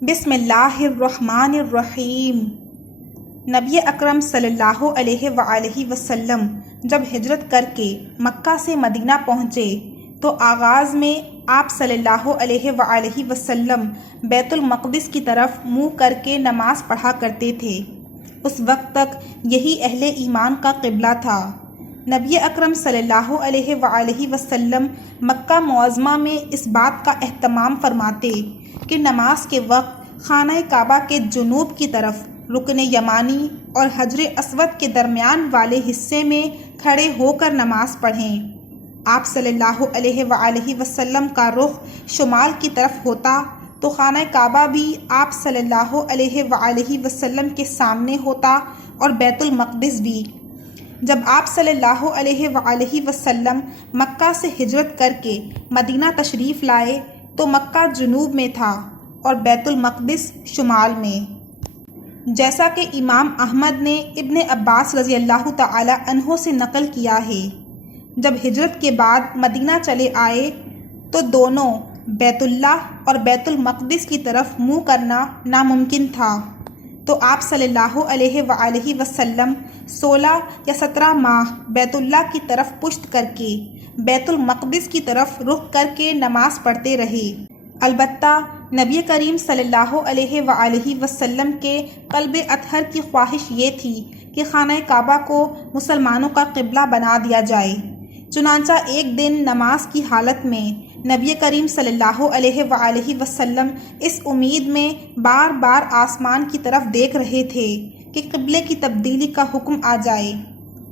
بسم اللہ الرحمن الرحیم۔ نبی اکرم صلی اللہ علیہ وآلہ وسلم جب ہجرت کر کے مکہ سے مدینہ پہنچے تو آغاز میں آپ صلی اللہ علیہ وآلہ وسلم بیت المقدس کی طرف منہ کر کے نماز پڑھا کرتے تھے۔ اس وقت تک یہی اہل ایمان کا قبلہ تھا۔ نبی اکرم صلی اللہ علیہ وآلہ وسلم مکہ معظمہ میں اس بات کا اہتمام فرماتے کہ نماز کے وقت خانہ کعبہ کے جنوب کی طرف رکن یمانی اور حجر اسود کے درمیان والے حصے میں کھڑے ہو کر نماز پڑھیں۔ آپ صلی اللہ علیہ وآلہ وسلم کا رخ شمال کی طرف ہوتا تو خانہ کعبہ بھی آپ صلی اللہ علیہ وآلہ وسلم کے سامنے ہوتا اور بیت المقدس بھی۔ جب آپ صلی اللہ علیہ وآلہ وسلم مکہ سے ہجرت کر کے مدینہ تشریف لائے تو مکہ جنوب میں تھا اور بیت المقدس شمال میں، جیسا کہ امام احمد نے ابن عباس رضی اللہ تعالی عنہ سے نقل کیا ہے۔ جب ہجرت کے بعد مدینہ چلے آئے تو دونوں بیت اللہ اور بیت المقدس کی طرف منہ کرنا ناممکن تھا، تو آپ صلی اللہ علیہ وآلہ وسلم 16 یا 17 ماہ بیت اللہ کی طرف پشت کر کے بیت المقدس کی طرف رخ کر کے نماز پڑھتے رہے۔ البتہ نبی کریم صلی اللہ علیہ وآلہ وسلم کے قلب اطہر کی خواہش یہ تھی کہ خانہ کعبہ کو مسلمانوں کا قبلہ بنا دیا جائے۔ چنانچہ ایک دن نماز کی حالت میں نبی کریم صلی اللہ علیہ وآلہ وسلم اس امید میں بار بار آسمان کی طرف دیکھ رہے تھے کہ قبلے کی تبدیلی کا حکم آ جائے۔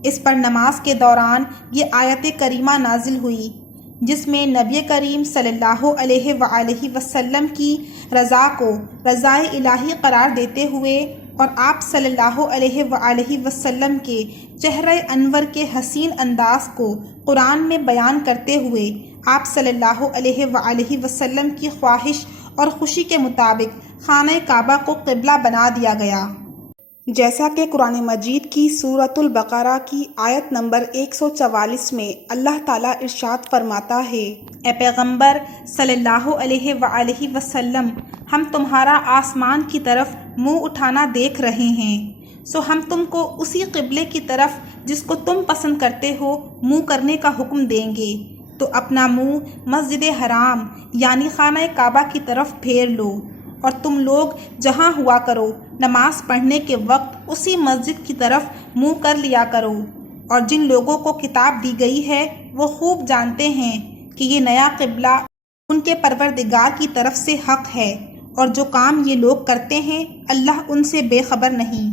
اس پر نماز کے دوران یہ آیت کریمہ نازل ہوئی جس میں نبی کریم صلی اللہ علیہ وآلہ وسلم کی رضا کو رضائے الہی قرار دیتے ہوئے اور آپ صلی اللہ علیہ وآلہ وسلم کے چہرہ انور کے حسین انداز کو قرآن میں بیان کرتے ہوئے آپ صلی اللہ علیہ وآلہ وسلم کی خواہش اور خوشی کے مطابق خانہ کعبہ کو قبلہ بنا دیا گیا، جیسا کہ قرآن مجید کی سورۃ البقرہ کی آیت نمبر 144 میں اللہ تعالیٰ ارشاد فرماتا ہے: اے پیغمبر صلی اللہ علیہ وآلہ وسلم، ہم تمہارا آسمان کی طرف منہ اٹھانا دیکھ رہے ہیں، سو ہم تم کو اسی قبلے کی طرف جس کو تم پسند کرتے ہو منہ کرنے کا حکم دیں گے، تو اپنا منہ مسجد حرام یعنی خانہ کعبہ کی طرف پھیر لو، اور تم لوگ جہاں ہوا کرو نماز پڑھنے کے وقت اسی مسجد کی طرف منہ کر لیا کرو۔ اور جن لوگوں کو کتاب دی گئی ہے وہ خوب جانتے ہیں کہ یہ نیا قبلہ ان کے پروردگار کی طرف سے حق ہے، اور جو کام یہ لوگ کرتے ہیں اللہ ان سے بے خبر نہیں۔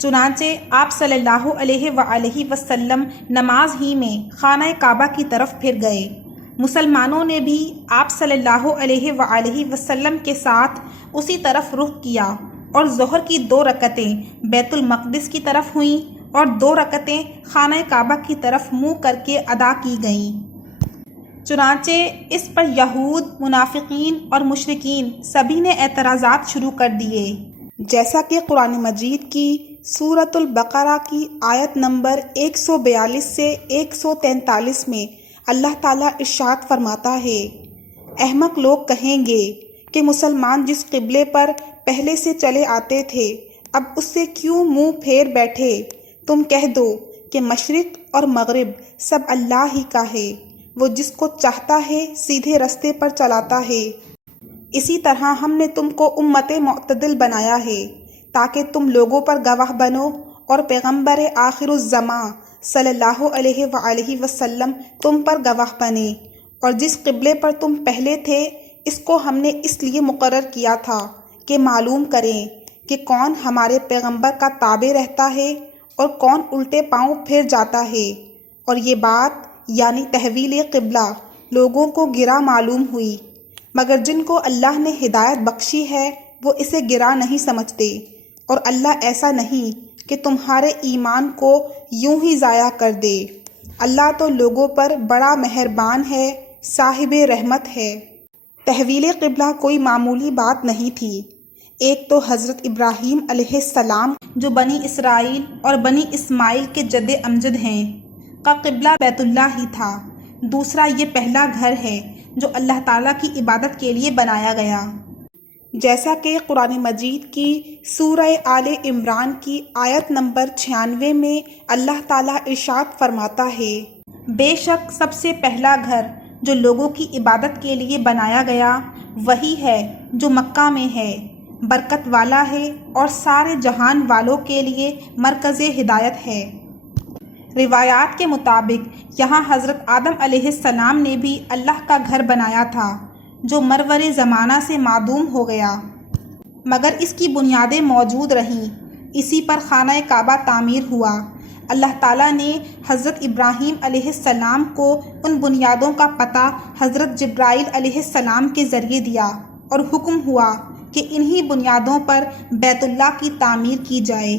چنانچہ آپ صلی اللہ علیہ وآلہ وسلم نماز ہی میں خانہ کعبہ کی طرف پھر گئے۔ مسلمانوں نے بھی آپ صلی اللہ علیہ وآلہ وسلم کے ساتھ اسی طرف رخ کیا، اور ظہر کی 2 رکعتیں بیت المقدس کی طرف ہوئیں اور 2 رکعتیں خانہ کعبہ کی طرف منہ کر کے ادا کی گئیں۔ چنانچہ اس پر یہود، منافقین اور مشرکین سبھی نے اعتراضات شروع کر دیے، جیسا کہ قرآن مجید کی سورۃ البقرہ کی آیت نمبر 142 سے 143 میں اللہ تعالیٰ ارشاد فرماتا ہے: احمق لوگ کہیں گے کہ مسلمان جس قبلے پر پہلے سے چلے آتے تھے اب اس سے کیوں منہ پھیر بیٹھے؟ تم کہہ دو کہ مشرق اور مغرب سب اللہ ہی کا ہے، وہ جس کو چاہتا ہے سیدھے رستے پر چلاتا ہے۔ اسی طرح ہم نے تم کو امت معتدل بنایا ہے تاکہ تم لوگوں پر گواہ بنو، اور پیغمبر آخر الزماں صلی اللہ علیہ وآلہ وسلم تم پر گواہ بنے۔ اور جس قبلے پر تم پہلے تھے اس کو ہم نے اس لیے مقرر کیا تھا کہ معلوم کریں کہ کون ہمارے پیغمبر کا تابع رہتا ہے اور کون الٹے پاؤں پھر جاتا ہے۔ اور یہ بات یعنی تحویل قبلہ لوگوں کو گرا معلوم ہوئی، مگر جن کو اللہ نے ہدایت بخشی ہے وہ اسے گرا نہیں سمجھتے، اور اللہ ایسا نہیں کہ تمہارے ایمان کو یوں ہی ضائع کر دے۔ اللہ تو لوگوں پر بڑا مہربان ہے، صاحب رحمت ہے۔ تحویل قبلہ کوئی معمولی بات نہیں تھی۔ ایک تو حضرت ابراہیم علیہ السلام جو بنی اسرائیل اور بنی اسماعیل کے جد امجد ہیں کا قبلہ بیت اللہ ہی تھا، دوسرا یہ پہلا گھر ہے جو اللہ تعالیٰ کی عبادت کے لیے بنایا گیا۔ جیسا کہ قرآن مجید کی سورہ آل عمران کی آیت نمبر 96 میں اللہ تعالیٰ ارشاد فرماتا ہے، بے شک سب سے پہلا گھر جو لوگوں کی عبادت کے لیے بنایا گیا وہی ہے جو مکہ میں ہے، برکت والا ہے اور سارے جہان والوں کے لیے مرکز ہدایت ہے۔ روایات کے مطابق یہاں حضرت آدم علیہ السلام نے بھی اللہ کا گھر بنایا تھا جو مرور زمانہ سے معدوم ہو گیا، مگر اس کی بنیادیں موجود رہیں، اسی پر خانہ کعبہ تعمیر ہوا۔ اللہ تعالیٰ نے حضرت ابراہیم علیہ السلام کو ان بنیادوں کا پتہ حضرت جبرائیل علیہ السلام کے ذریعے دیا اور حکم ہوا کہ انہی بنیادوں پر بیت اللہ کی تعمیر کی جائے۔